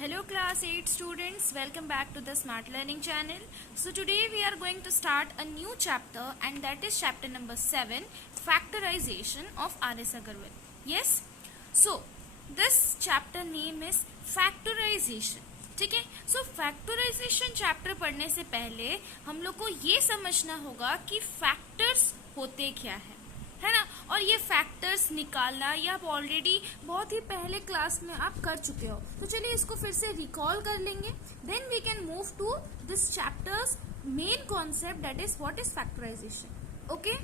Hello class 8 students, welcome back to the Smart Learning channel. So today we are going to start a new chapter and that is chapter number 7, Factorization of R.S. Agarwal. Yes? So this chapter name is Factorization. ठीक है. सो factorisation chapter पढ़ने से पहले हम लोग को ये समझना होगा कि फैक्टर्स होते क्या है ना. और ये फैक्टर्स निकालना ये आप ऑलरेडी बहुत ही पहले क्लास में आप कर चुके हो. तो चलिए इसको फिर से रिकॉल कर लेंगे. Then we can move to this chapter's main concept that is what is factorization. Okay.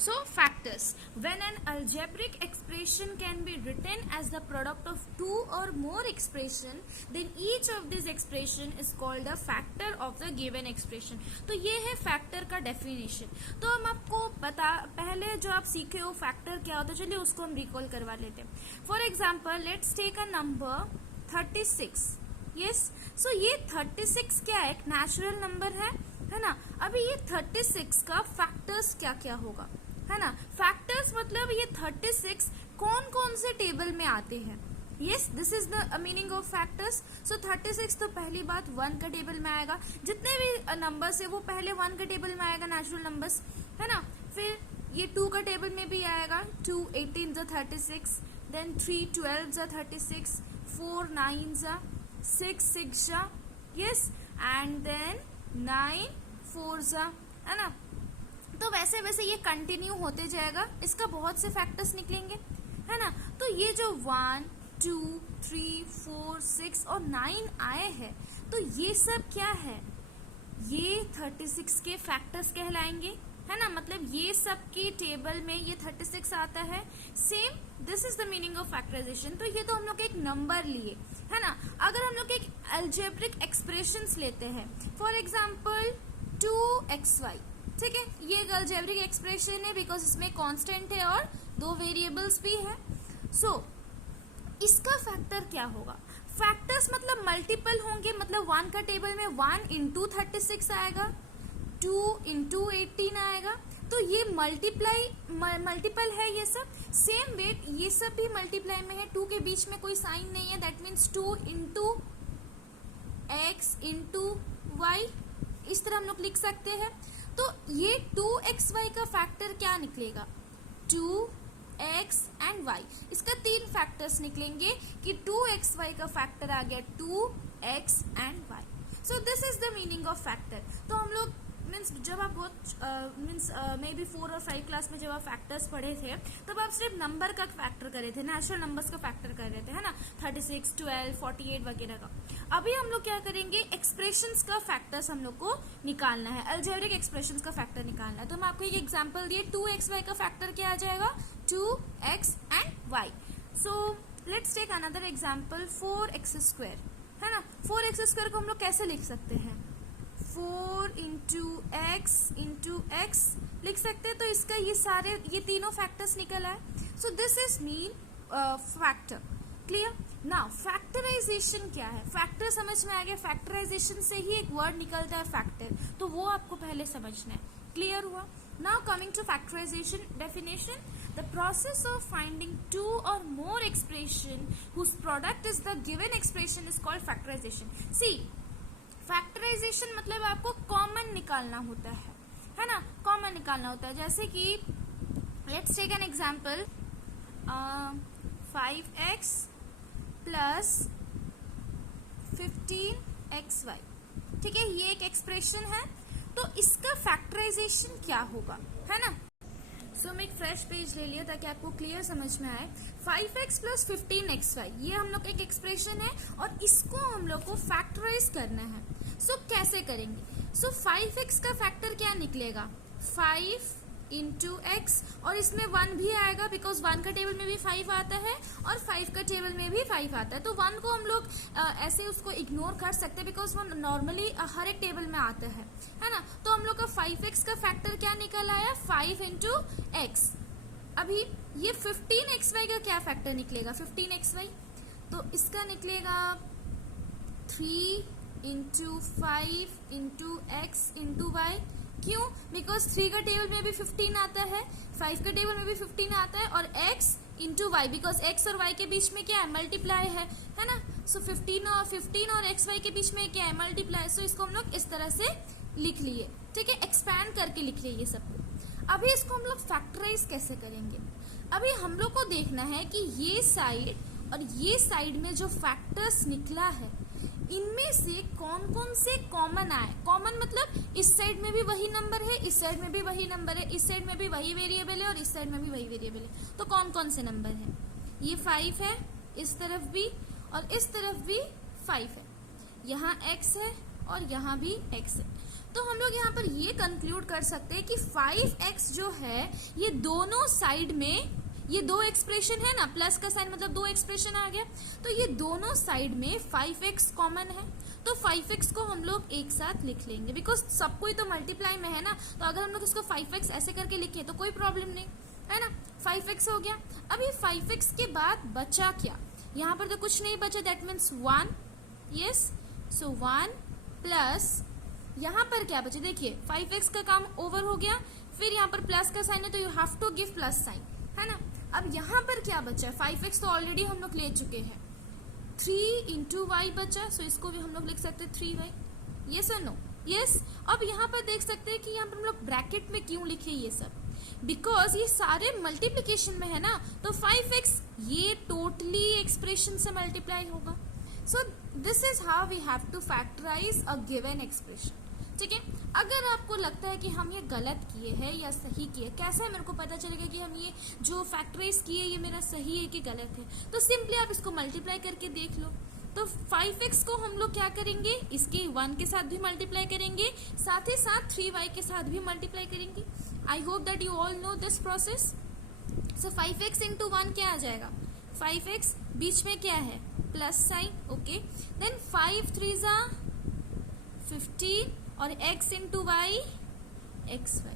So factors. When an algebraic expression can be written as the product of two or more expression, then each of these expression is called a factor of the given expression. तो ये है factor का definition. तो हम आपको पहले जो आप सीखे हो factor क्या होता है, चलिए उसको हम recall करवा लेते हैं. For example, let's take a number 36. Yes. So ये 36 क्या है, एक natural number है ना. अभी ये 36 का factors क्या क्या होगा, है ना. फैक्टर्स मतलब ये 36 कौन कौन से टेबल में आते हैं. Yes, this is the meaning of factors. So 36 तो पहली बात 1 का टेबल में आएगा. जितने भी नंबर्स है वो पहले 1 का टेबल में आएगा, नेचुरल नंबर्स, है ना. फिर ये 2 का टेबल में भी आएगा. 2 18 जा 36, देन 3 12 जा 36, 4 9 जा 6 6 जा, यस, एंड देन 9 4 जा, है ना. तो वैसे वैसे ये कंटिन्यू होते जाएगा. इसका बहुत से फैक्टर्स निकलेंगे, है ना. तो ये जो 1 2 3 4 6 और 9 आए हैं, तो ये सब क्या है, ये 36 के फैक्टर्स कहलाएंगे, है ना. मतलब ये सब की टेबल में ये 36 आता है. Same this is the meaning of factorization. तो ये तो हम लोग एक नंबर लिए, है ना. अगर हम लोग एक अलजेब्रिक एक्सप्रेशंस लेते हैं, फॉर एग्जाम्पल 2xy, ठीक है. ये एक अलजेब्रिक एक्सप्रेशन है बिकॉज इसमें कांस्टेंट है और 2 वेरिएबल्स भी है. सो इसका फैक्टर क्या होगा. फैक्टर्स मतलब मल्टीपल होंगे. मतलब 1 का टेबल में 1 इंटू 36 आएगा, 2 इंटू 18 आएगा. तो ये मल्टीपल है ये सब. सेम वेट ये सब भी मल्टीप्लाई में है. 2 के बीच में कोई साइन नहीं है, that means 2 into X into Y, इस तरह हम लोग लिख सकते हैं. तो ये 2xy का फैक्टर क्या निकलेगा, 2x एंड y. इसका 3 फैक्टर्स निकलेंगे कि 2xy का फैक्टर आ गया 2x and y. So this is the meaning of factor. तो हम लोग मीन्स जब आप बहुत मे बी 4 और 5 क्लास में जब आप फैक्टर्स पढ़े थे तब आप सिर्फ नंबर का फैक्टर कर रहे थे, नेचुरल नंबर्स का फैक्टर कर रहे थे, है ना. 36 12 48 वगैरह का. अभी हम लोग क्या करेंगे, एक्सप्रेशंस का फैक्टर्स हम लोग को निकालना है, अलजेब्रिक एक्सप्रेशंस का फैक्टर निकालना है. तो हम आपको ये एग्जांपल दिए, 2xy का फैक्टर क्या आ जाएगा, 2x and y. So let's take another example 4x², है ना. 4x² को हम लोग कैसे लिख सकते हैं, 4 इंटू एक्स लिख सकते हैं. तो इसका ये तीनों फैक्टर्स निकल आए. So this is mean factor. Clear. Now factorization क्या है, फैक्टर समझ में आ गया. फैक्टराइजेशन से ही एक वर्ड निकलता है फैक्टर, तो वो आपको पहले समझना है. क्लियर हुआ. Now coming to factorisation definition. The process of finding 2 और more expression whose product is the given expression is called factorisation. See, factorisation मतलब आपको कॉमन निकालना होता है ना. कॉमन निकालना होता है. जैसे कि let's take an example 5x plus 15xy, ठीक है. ये एक एक्सप्रेशन है. तो इसका फैक्टराइजेशन क्या होगा, है ना. सो मैं एक फ्रेश पेज ले लिया ताकि आपको क्लियर समझ में आए. 5x प्लस 15xy ये हम लोग एक एक्सप्रेशन है और इसको हम लोग को फैक्टराइज करना है. सो कैसे करेंगे. सो 5x का फैक्टर क्या निकलेगा, 5 इंटू एक्स, और इसमें 1 भी आएगा बिकॉज 1 का टेबल में भी 5 आता है और 5 का टेबल में भी 5 आता है. तो 1 को हम लोग ऐसे उसको इग्नोर कर सकते हैं बिकॉज वो नॉर्मली हर एक टेबल में आता है ना. तो हम लोग का 5x का फैक्टर क्या निकल आया, 5 इंटू एक्स. अभी ये 15xy का क्या फैक्टर निकलेगा, 15xy, तो इसका निकलेगा 3 into 5 into X into Y. क्यों, बिकॉज 3 का टेबल में भी 15 आता है, 5 का टेबल में भी 15 आता है, और x into Y, because x और y के बीच में क्या है, मल्टीप्लाई है ना. सो 15 और एक्स वाई के बीच में क्या है, मल्टीप्लाई। सो इसको हम लोग इस तरह से लिख लिए, ठीक है, एक्सपैंड करके लिख लिए ये सब। अभी इसको हम लोग फैक्टराइज कैसे करेंगे, अभी हम लोग को देखना है कि ये साइड और ये साइड में जो फैक्टर्स निकला है इनमें से कौन कौन से कॉमन आए। कॉमन मतलब इस साइड में भी वही नंबर है, इस साइड में भी वही नंबर है, इस साइड में भी वही वेरिएबल है और इस साइड में भी वही वेरिएबल है। तो कौन कौन से नंबर है, ये 5 है, इस तरफ भी और इस तरफ भी 5 है, यहाँ x है और यहाँ भी x है। तो हम लोग यहाँ पर ये कंक्लूड कर सकते हैं कि 5x जो है ये दोनों साइड में, ये दो एक्सप्रेशन है ना, प्लस का साइन मतलब दो एक्सप्रेशन आ गया, तो ये दोनों साइड में 5x कॉमन है। तो 5x को हम लोग एक साथ लिख लेंगे, बिकॉज सबको ही तो मल्टीप्लाई में है ना, तो अगर हम लोग इसको 5x ऐसे करके लिखे तो कोई प्रॉब्लम नहीं है ना। 5x हो गया। अब ये 5x के बाद बचा क्या, यहाँ पर तो कुछ नहीं बचा, that means 1, yes. So 1 plus यहाँ पर क्या बचे, देखिए 5x का काम ओवर हो गया, फिर यहाँ पर प्लस का साइन है तो you have to give plus sign, है ना। अब यहाँ पर क्या बचा है, 5x तो ऑलरेडी हम लोग ले चुके हैं, 3 इंटू वाई बचा, सो इसको भी हम लोग लिख सकते हैं 3y, यस और नो, यस। अब यहाँ पर देख सकते हैं कि यहाँ पर हम लोग ब्रैकेट में क्यों लिखे ये सब, बिकॉज ये सारे मल्टीप्लीकेशन में है ना, तो 5x ये टोटली एक्सप्रेशन से मल्टीप्लाई होगा। So this is how we have to factorize a given expression, ठीक है। अगर आपको लगता है कि हम ये गलत किए हैं या सही किए, कैसे मेरे को पता चलेगा कि हम ये जो फैक्टराइज किए ये मेरा सही है कि गलत है, तो सिंपली आप इसको मल्टीप्लाई करके देख लो। तो 5x को हम लोग क्या करेंगे, इसके 1 के साथ भी मल्टीप्लाई करेंगे, साथ ही साथ 3y के साथ भी मल्टीप्लाई करेंगे। आई hope that you all know this process. So 5x into 1 क्या आ जाएगा, 5x बीच में क्या है, प्लस साइन, ओके। देन 5 3 जा 15 और x इंटू वाई xy,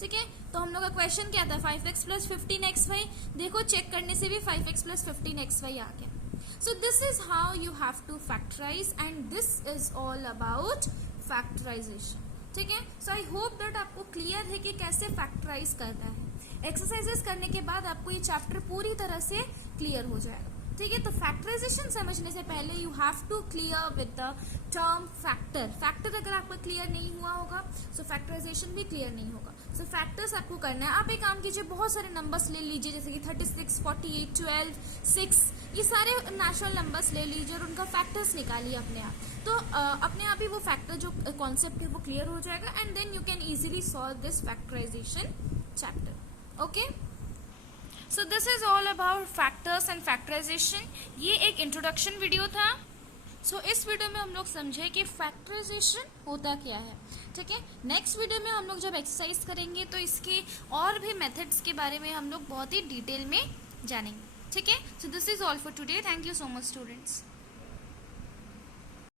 ठीक है। तो हम लोग का क्वेश्चन क्या था, 5x प्लस 15xy, देखो चेक करने से भी 5x प्लस 15xy आ गया। So this is how you have to factorize and this is all about factorization, ठीक है। सो आई होप दैट आपको क्लियर है कि कैसे फैक्टराइज करना है। एक्सरसाइजेस करने के बाद आपको ये चैप्टर पूरी तरह से क्लियर हो जाएगा, ठीक है। तो फैक्टराइजेशन समझने से पहले you have to clear with the term factor. Factor अगर आपको क्लियर नहीं हुआ होगा सो फैक्टराइजेशन भी क्लियर नहीं होगा। सो फैक्टर्स आपको करना है। आप एक काम कीजिए, बहुत सारे नंबर्स ले लीजिए, जैसे कि 36, 48, 12, 6, ये सारे नेचुरल नंबर्स ले लीजिए और उनका फैक्टर्स निकालिए अपने आप। तो अपने आप ही वो फैक्टर जो कॉन्सेप्ट है वो क्लियर हो जाएगा and then you can easily solve this factorization chapter, okay. So this is all about factors and factorization. ये एक इंट्रोडक्शन वीडियो था। सो इस वीडियो में हम लोग समझे कि फैक्टराइजेशन होता क्या है, ठीक है। नेक्स्ट वीडियो में हम लोग जब एक्सरसाइज करेंगे तो इसके और भी मेथड्स के बारे में हम लोग बहुत ही डिटेल में जानेंगे, ठीक है। सो this is all for today. Thank you so much students.